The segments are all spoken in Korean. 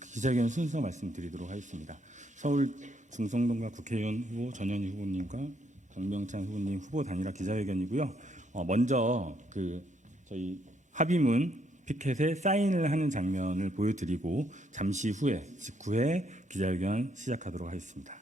기자회견 순서 말씀드리도록 하겠습니다. 서울 중성동갑 국회의원 후보 전현희 후보님과 강병찬 후보님 후보 단일화 기자회견이고요. 먼저 저희 합의문 피켓에 사인을 하는 장면을 보여드리고 잠시 후에 직후에 기자회견 시작하도록 하겠습니다.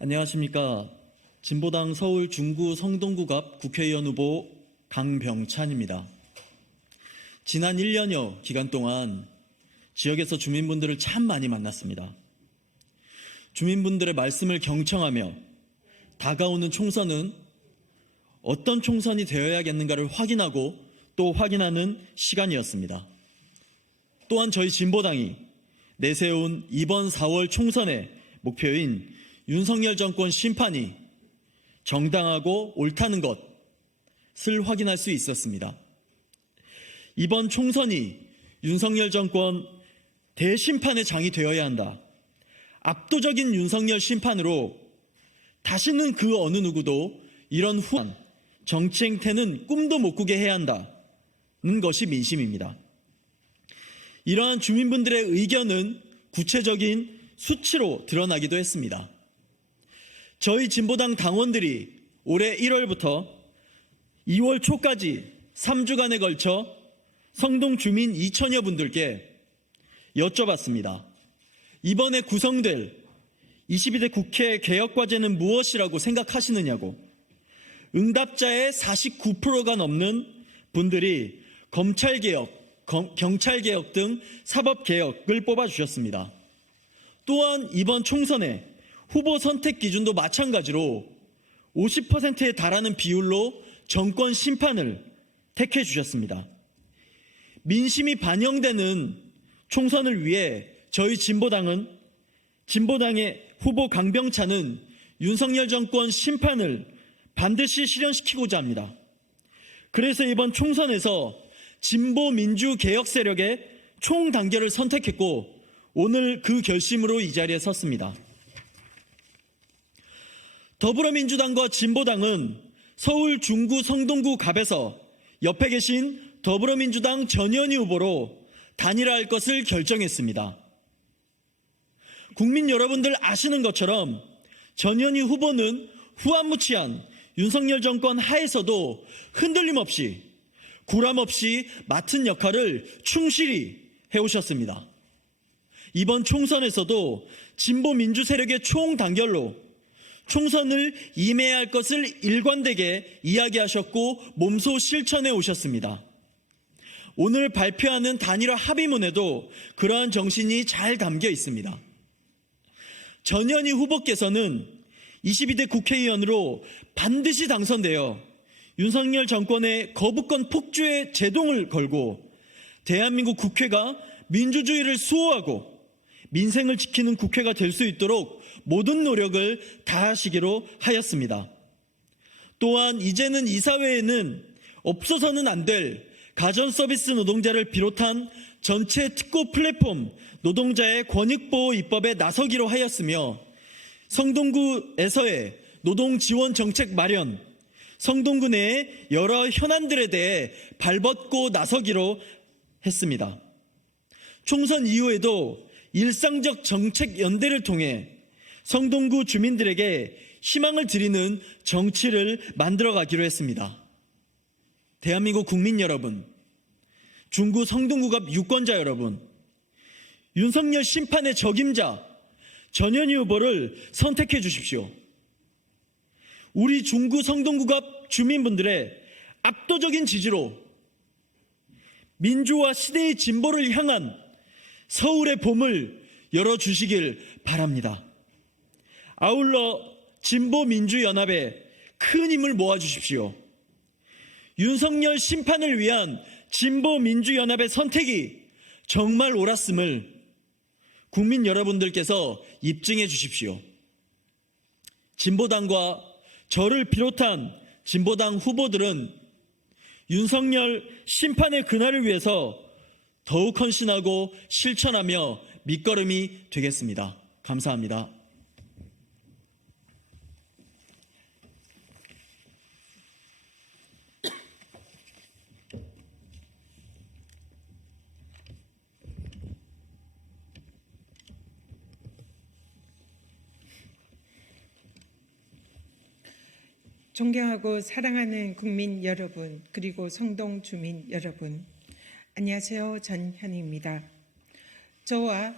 안녕하십니까. 진보당 서울 중구 성동구갑 국회의원 후보 강병찬입니다. 지난 1년여 기간 동안 지역에서 주민분들을 참 많이 만났습니다. 주민분들의 말씀을 경청하며 다가오는 총선은 어떤 총선이 되어야겠는가를 확인하고 또 확인하는 시간이었습니다. 또한 저희 진보당이 내세운 이번 4월 총선의 목표인 윤석열 정권 심판이 정당하고 옳다는 것을 확인할 수 있었습니다. 이번 총선이 윤석열 정권 대심판의 장이 되어야 한다. 압도적인 윤석열 심판으로 다시는 그 어느 누구도 이런 후한 정치 행태는 꿈도 못 꾸게 해야 한다는 것이 민심입니다. 이러한 주민분들의 의견은 구체적인 수치로 드러나기도 했습니다. 저희 진보당 당원들이 올해 1월부터 2월 초까지 3주간에 걸쳐 성동 주민 2천여 분들께 여쭤봤습니다. 이번에 구성될 22대 국회 개혁과제는 무엇이라고 생각하시느냐고. 응답자의 49%가 넘는 분들이 검찰개혁, 경찰개혁 등 사법개혁을 뽑아주셨습니다. 또한 이번 총선에 후보 선택 기준도 마찬가지로 50%에 달하는 비율로 정권 심판을 택해 주셨습니다. 민심이 반영되는 총선을 위해 저희 진보당의 후보 강병찬은 윤석열 정권 심판을 반드시 실현시키고자 합니다. 그래서 이번 총선에서 진보민주 개혁 세력의 총단결을 선택했고 오늘 그 결심으로 이 자리에 섰습니다. 더불어민주당과 진보당은 서울 중구 성동구 갑에서 옆에 계신 더불어민주당 전현희 후보로 단일화할 것을 결정했습니다. 국민 여러분들 아시는 것처럼 전현희 후보는 후한무치한 윤석열 정권 하에서도 흔들림 없이 구람 없이 맡은 역할을 충실히 해오셨습니다. 이번 총선에서도 진보 민주 세력의 총단결로 총선을 임해야 할 것을 일관되게 이야기하셨고 몸소 실천해 오셨습니다. 오늘 발표하는 단일화 합의문에도 그러한 정신이 잘 담겨 있습니다. 전현희 후보께서는 22대 국회의원으로 반드시 당선되어 윤석열 정권의 거부권 폭주에 제동을 걸고 대한민국 국회가 민주주의를 수호하고 민생을 지키는 국회가 될 수 있도록 모든 노력을 다하시기로 하였습니다. 또한 이제는 이 사회에는 없어서는 안 될 가전서비스 노동자를 비롯한 전체 특고 플랫폼 노동자의 권익보호 입법에 나서기로 하였으며 성동구에서의 노동지원 정책 마련, 성동구 내의 여러 현안들에 대해 발벗고 나서기로 했습니다. 총선 이후에도 일상적 정책 연대를 통해 성동구 주민들에게 희망을 드리는 정치를 만들어가기로 했습니다. 대한민국 국민 여러분, 중구 성동구갑 유권자 여러분, 윤석열 심판의 적임자 전현희 후보를 선택해 주십시오. 우리 중구 성동구갑 주민분들의 압도적인 지지로 민주화 시대의 진보를 향한 서울의 봄을 열어주시길 바랍니다. 아울러 진보민주연합에 큰 힘을 모아주십시오. 윤석열 심판을 위한 진보민주연합의 선택이 정말 옳았음을 국민 여러분들께서 입증해 주십시오. 진보당과 저를 비롯한 진보당 후보들은 윤석열 심판의 그날을 위해서 더욱 헌신하고 실천하며 밑거름이 되겠습니다. 감사합니다. 존경하고 사랑하는 국민 여러분, 그리고 성동 주민 여러분, 안녕하세요. 전현희입니다. 저와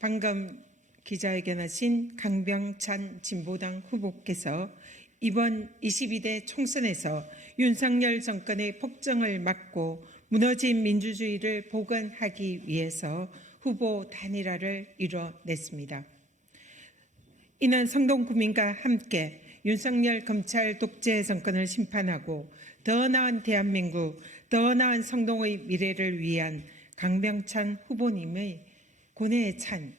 방금 기자회견하신 강병찬 진보당 후보께서 이번 22대 총선에서 윤석열 정권의 폭정을 막고 무너진 민주주의를 복원하기 위해서 후보 단일화를 이뤄냈습니다. 이는 성동 구민과 함께 윤석열 검찰 독재 정권을 심판하고 더 나은 대한민국, 더 나은 성동의 미래를 위한 강병찬 후보님의 고뇌에 찬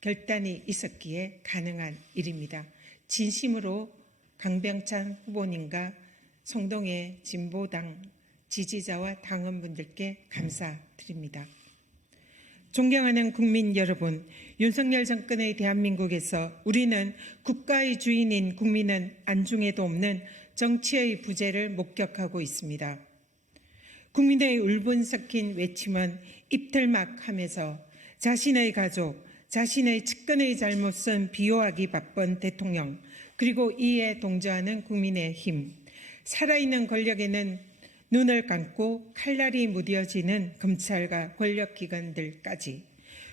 결단이 있었기에 가능한 일입니다. 진심으로 강병찬 후보님과 성동의 진보당 지지자와 당원분들께 감사드립니다. 존경하는 국민 여러분, 윤석열 정권의 대한민국에서 우리는 국가의 주인인 국민은 안중에도 없는 정치의 부재를 목격하고 있습니다. 국민의 울분 섞인 외침은 입틀막하면서 자신의 가족, 자신의 측근의 잘못은 비호하기 바쁜 대통령, 그리고 이에 동조하는 국민의힘, 살아있는 권력에는 눈을 감고 칼날이 무뎌지는 검찰과 권력기관들까지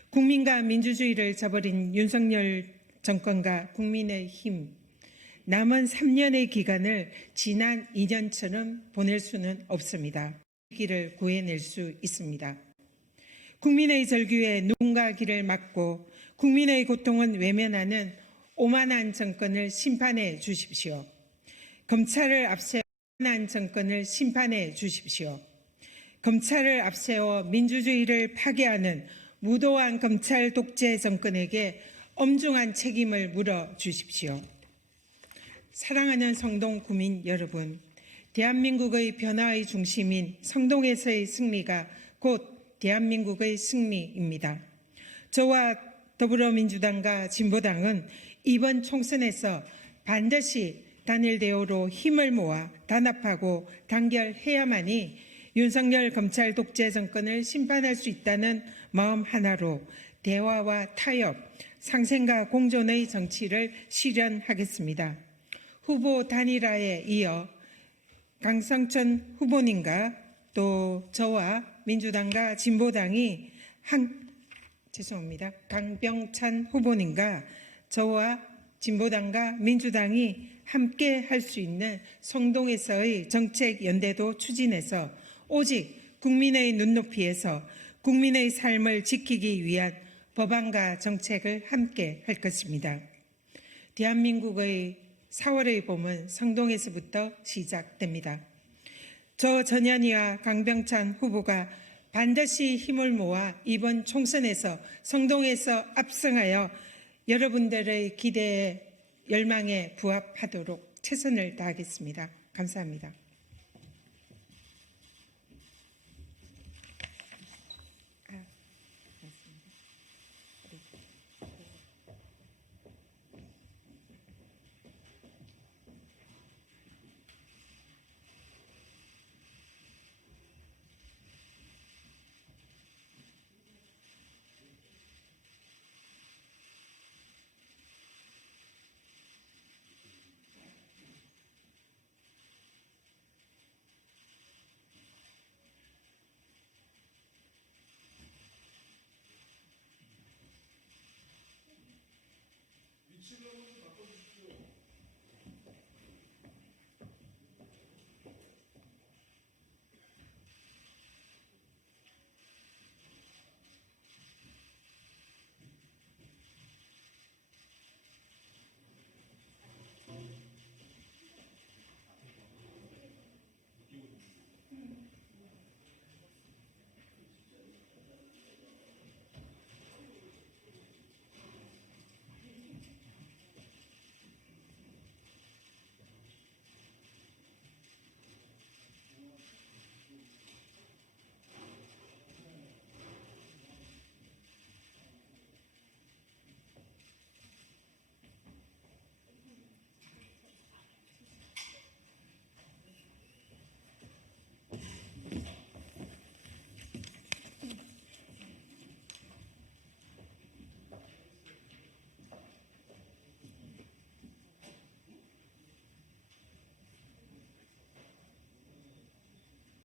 국민과 민주주의를 저버린 윤석열 정권과 국민의힘, 남은 3년의 기간을 지난 2년처럼 보낼 수는 없습니다. 길을 구해낼 수 있습니다. 국민의 절규에 누군가 길을 막고 국민의 고통은 외면하는 오만한 정권을 심판해 주십시오. 검찰을 앞세워 오만한 정권을 심판해 주십시오. 검찰을 앞세워 민주주의를 파괴하는 무도한 검찰 독재 정권에게 엄중한 책임을 물어 주십시오. 사랑하는 성동 구민 여러분, 대한민국의 변화의 중심인 성동에서의 승리가 곧 대한민국의 승리입니다. 저와 더불어민주당과 진보당은 이번 총선에서 반드시 단일 대우로 힘을 모아 단합하고 단결해야만이 윤석열 검찰 독재 정권을 심판할 수 있다는 마음 하나로 대화와 타협, 상생과 공존의 정치를 실현하겠습니다. 후보 단일화에 이어 강성천 후보님과 또 저와 민주당과 진보당이 강병찬 후보님과 저와 진보당과 민주당이 함께 할 수 있는 성동에서의 정책 연대도 추진해서 오직 국민의 눈높이에서 국민의 삶을 지키기 위한 법안과 정책을 함께 할 것입니다. 대한민국의 4월의 봄은 성동에서부터 시작됩니다. 저 전현희와 강병찬 후보가 반드시 힘을 모아 이번 총선에서 성동에서 압승하여 여러분들의 기대에 열망에 부합하도록 최선을 다하겠습니다. 감사합니다.